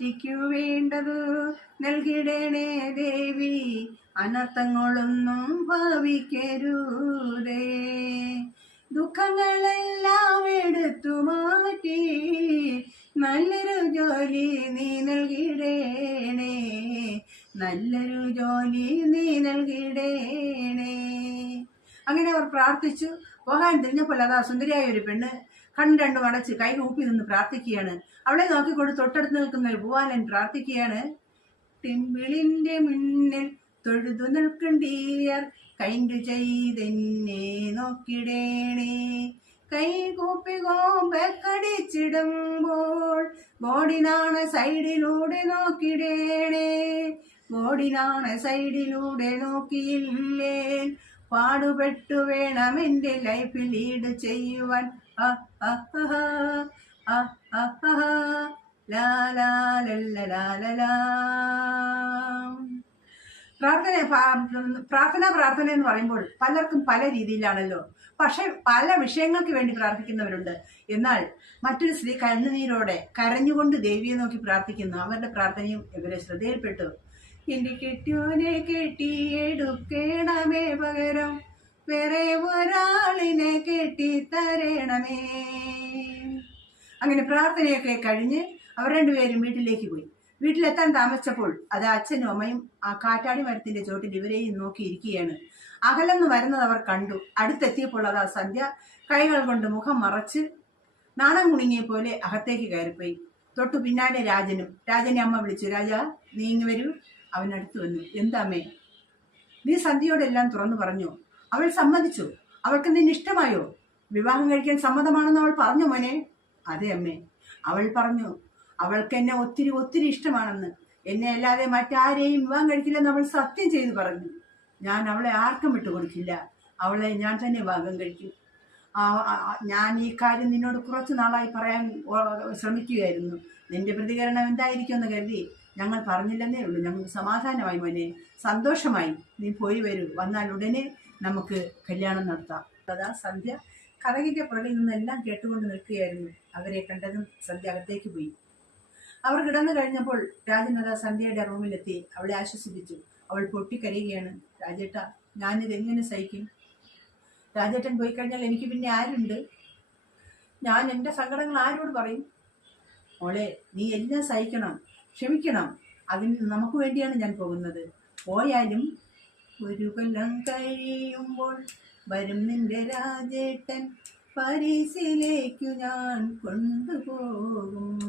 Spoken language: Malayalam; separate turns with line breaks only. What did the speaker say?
സൃഷ്ടിക്കു വേണ്ടതു നൽകിടണേ ദേവി. അനർത്ഥങ്ങളൊന്നും ഭാവിക്കരുതേ. ദുഃഖങ്ങളെല്ലാം എടുത്തു മാറ്റി നല്ലൊരു ജോലി നീ നൽകിടേണേ. നല്ലൊരു ജോലി നീ നൽകിടേണേ. അങ്ങനെ അവർ പ്രാർത്ഥിച്ചു. പോകാൻ തിരിഞ്ഞപ്പോൾ അതാ സുന്ദരിയായ ഒരു പെണ്ണ് കണ്ണ് രണ്ടും അടച്ച് കൈ കൂപ്പി നിന്ന് പ്രാർത്ഥിക്കുകയാണ്. അവളെ നോക്കിക്കൊണ്ട് തൊട്ടടുത്ത് നിൽക്കുന്ന ഭൂവാലൻ പ്രാർത്ഥിക്കുകയാണ്. ടിമ്പിളിന്റെ മുന്നിൽ തൊഴുതു നിൽക്കണ്ടീയർ കൈൻഡു ചെയ്തെന്നെ നോക്കിടേണേ. കൈ കൂപ്പി കോമ്പക്കടിച്ചിടുമ്പോൾ ബോഡിനാണ് സൈഡിലൂടെ നോക്കിടേണേ. ബോഡിനാണ് സൈഡിലൂടെ നോക്കിയില്ലേ പാടുപെട്ടു വേണം എന്റെ ലൈഫ് ലീഡ് ചെയ്യുവാൻ. പ്രാർത്ഥന പ്രാർത്ഥന പ്രാർത്ഥന എന്ന് പറയുമ്പോൾ പലർക്കും പല രീതിയിലാണല്ലോ. പക്ഷെ പല വിഷയങ്ങൾക്ക് വേണ്ടി പ്രാർത്ഥിക്കുന്നവരുണ്ട്. എന്നാൽ മറ്റൊരു സ്ത്രീ കണ്ണുനീരോടെ കരഞ്ഞുകൊണ്ട് ദേവിയെ നോക്കി പ്രാർത്ഥിക്കുന്നു. അവരുടെ പ്രാർത്ഥനയും ഇവരെ ശ്രദ്ധയിൽപ്പെട്ടു. എന്റെ കെട്ടിയോനെ കെട്ടിയെടുക്കണമേ പകരം. വേറെ ഒരാളിനെ കെട്ടിത്തരണമേ. അങ്ങനെ പ്രാർത്ഥനയൊക്കെ കഴിഞ്ഞ് അവർ രണ്ടുപേരും വീട്ടിലേക്ക് പോയി. വീട്ടിലെത്താൻ താമസിച്ചപ്പോൾ അത് അച്ഛനും അമ്മയും ആ കാറ്റാടി മരത്തിന്റെ ചോട്ടിൽ ഇവരെയും നോക്കിയിരിക്കുകയാണ് അകലെന്ന് വരുന്നത് അവർ കണ്ടു. അടുത്തെത്തിയപ്പോൾ അത് ആ സന്ധ്യ കൈകൾ കൊണ്ട് മുഖം മറച്ച് നാണം കുണുങ്ങിയ പോലെ അകത്തേക്ക് കയറിപ്പോയി. തൊട്ടു പിന്നാലെ രാജനും. രാജനെ അമ്മ വിളിച്ചു രാജാ നീങ്ങി വരൂ. അവൻ അടുത്ത് വന്നു. എന്താമേ നീ സന്ധ്യയോടെല്ലാം തുറന്നു പറഞ്ഞു. അവൾ സമ്മതിച്ചു. അവൾക്ക് നിന്നെ ഇഷ്ടമായോ? വിവാഹം കഴിക്കാൻ സമ്മതമാണെന്ന് അവൾ പറഞ്ഞു മോനെ. അതെ അമ്മേ. അവൾ പറഞ്ഞു അവൾക്ക് എന്നെ ഒത്തിരി ഒത്തിരി ഇഷ്ടമാണെന്ന്. എന്നെ അല്ലാതെ മറ്റാരെയും വിവാഹം കഴിക്കില്ലെന്ന് അവൾ സത്യം ചെയ്തു പറഞ്ഞു. ഞാൻ അവളെ ആർക്കും വിട്ടുകൊടുക്കില്ല അവളെ ഞാൻ തന്നെ വിവാഹം കഴിക്കും. ഞാൻ ഈ കാര്യം നിന്നോട് കുറച്ച് നാളായി പറയാൻ ശ്രമിക്കുകയായിരുന്നു. നിന്റെ പ്രതികരണം എന്തായിരിക്കും എന്ന് കരുതി. ഞങ്ങൾ പറഞ്ഞില്ലെന്നേ ഉള്ളൂ. ഞങ്ങൾക്ക് സമാധാനമായി മോനെ. സന്തോഷമായി നീ പോയി വരൂ. വന്നാൽ ഉടനെ നമുക്ക് കല്യാണം നടത്താം. അതാ സന്ധ്യ. കറകിന്റെ പുറകിൽ നിന്നെല്ലാം കേട്ടുകൊണ്ട് നിൽക്കുകയായിരുന്നു. അവരെ കണ്ടതും സന്ധ്യ അകത്തേക്ക് പോയി. അവർ കിടന്നു കഴിഞ്ഞപ്പോൾ രാജനത സന്ധ്യയുടെ റൂമിലെത്തി. അവളെ ആശ്വസിപ്പിച്ചു. അവൾ പൊട്ടിക്കരയുകയാണ്. രാജേട്ട ഞാനിത് എങ്ങനെ സഹിക്കും? രാജേട്ടൻ പോയി കഴിഞ്ഞാൽ എനിക്ക് പിന്നെ ആരുണ്ട്? ഞാൻ എന്റെ സങ്കടങ്ങൾ ആരോട് പറയും? മോളെ നീ എല്ലാം സഹിക്കണം. ക്ഷമിക്കണം. അതിന് നമുക്ക് വേണ്ടിയാണ് ഞാൻ പോകുന്നത്. പോയാലും ഒരു കൊല്ലം കഴിയുമ്പോൾ വരും നിന്റെ രാജേട്ടൻ. പാരീസിലേക്കു ഞാൻ കൊണ്ടുപോകും.